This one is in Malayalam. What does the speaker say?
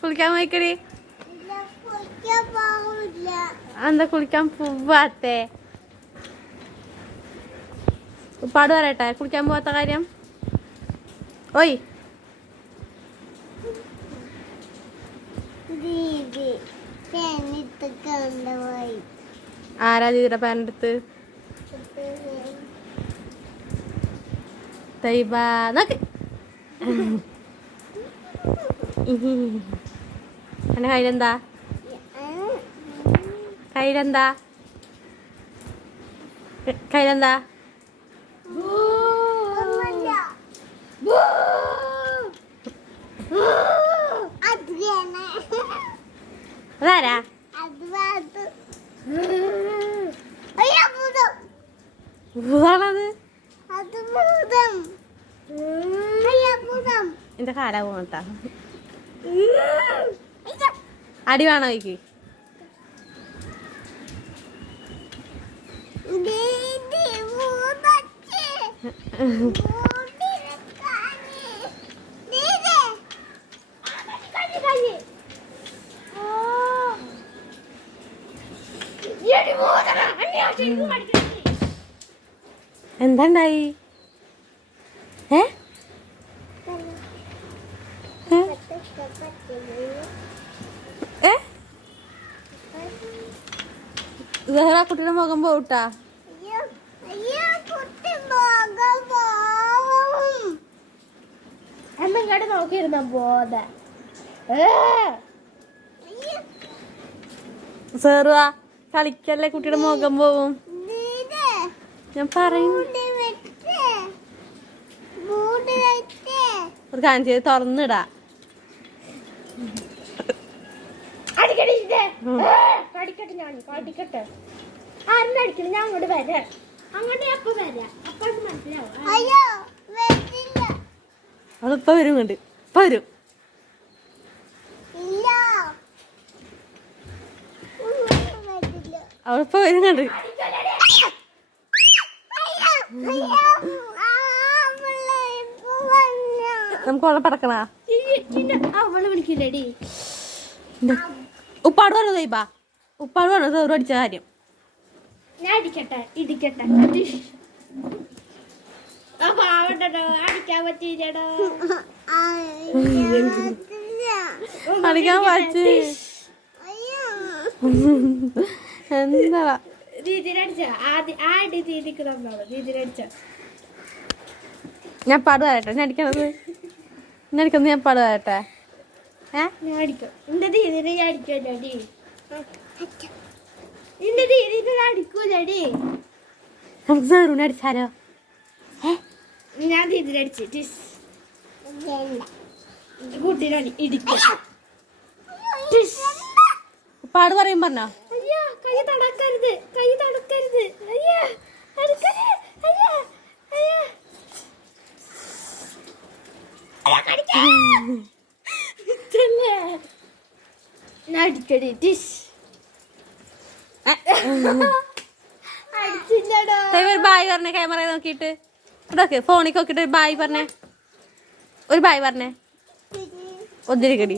കുളിക്കാൻ പോയിക്കടി. എന്താ കുളിക്കാൻ പോവാത്തേ? ഉപ്പാട് പറയട്ടെ കുളിക്കാൻ പോവാത്ത കാര്യം. ഓയ് ആരാ ദീദിയുടെ പാനെടുത്ത്? തൈബാ നോക്ക്. എന്റെ കയ്യിലെന്താ? കയ്യിലെന്താ? കയ്യിലെന്താ? അതാരാ? ഭൂതാണത്. എന്റെ കാലാ പോണട്ടാ. അടി വേണോ എനിക്ക്? എന്താണ്ടായി? കുട്ടിയുടെ മുഖം പോട്ടാ. എന്നങ്ങാട്ട് നോക്കിയിരുന്ന ബോധ സേറുവാ കളിക്കല്ലേ, കുട്ടിയുടെ മുഖം പോവും. ഞാൻ പറയും ഒരു കാര്യം ചെയ്ത് തുറന്നിടാ. കടിക്കട്ടെ, ഞാൻ കടിക്കട്ടെ. ആരും അടിക്കില്ല, ഞാൻ അങ്ങോട്ട് വരാം. അങ്ങോട്ട് അപ്പൊ വരാം. അപ്പൊ മനസ്സിലാവും. അതിപ്പ വരും. കണ്ട് ഇപ്പൊ വരും. അവളിപ്പ വരും. കണ്ട് നമുക്ക് വെള്ളം പടക്കണ. അവള് വിളിക്കില്ലടി. ഉപ്പാട് പറഞ്ഞു തൈബാ. ഉപ്പാട് പറഞ്ഞു സേറു അടിച്ച കാര്യം. ഞാൻ അടിക്കട്ടെ, ഇടിക്കട്ടെ. അടിക്കാൻ പറ്റില്ലടോ. കളിക്കാൻ പറ്റ എന്താ രീതിയിലടിച്ച ആദ്യം ആ അടി രീതിക്ക് തന്നോളൂ. രീതിയിലടിച്ച ഞാൻ പാട് തരട്ടെ. ഞാൻ അടിക്കണത് ഞാൻ പാട് തരട്ടെ. ഞാൻ അടിക്കും. എന്റെ രീതിയിൽ ഞാൻ അടിക്കൂലടി. എന്റെ രീതിയിൽ അടിക്കൂലടി. നമുക്ക് സേറുവിനെ അടിച്ചാലോ? ഞാൻ രീതിയിലടിച്ച് കുട്ടീനടി ഇടിക്കും. പാട് പറയും പറഞ്ഞോ? അയ്യോ കൈ തടക്കരുത്, കൈ തടക്കരുത്. അയ്യോ അടുക്കരുത്. അയ്യോ അയ്യോ ഞാൻ അടിക്കടി. ബായ് പറഞ്ഞേ. ക്യാമറ നോക്കിട്ട് ഇതൊക്കെ ഫോണിൽ നോക്കിട്ട് ബായ് പറഞ്ഞേ. ഒരു ബായ് പറഞ്ഞേ. ഒന്നിരിക്കടി.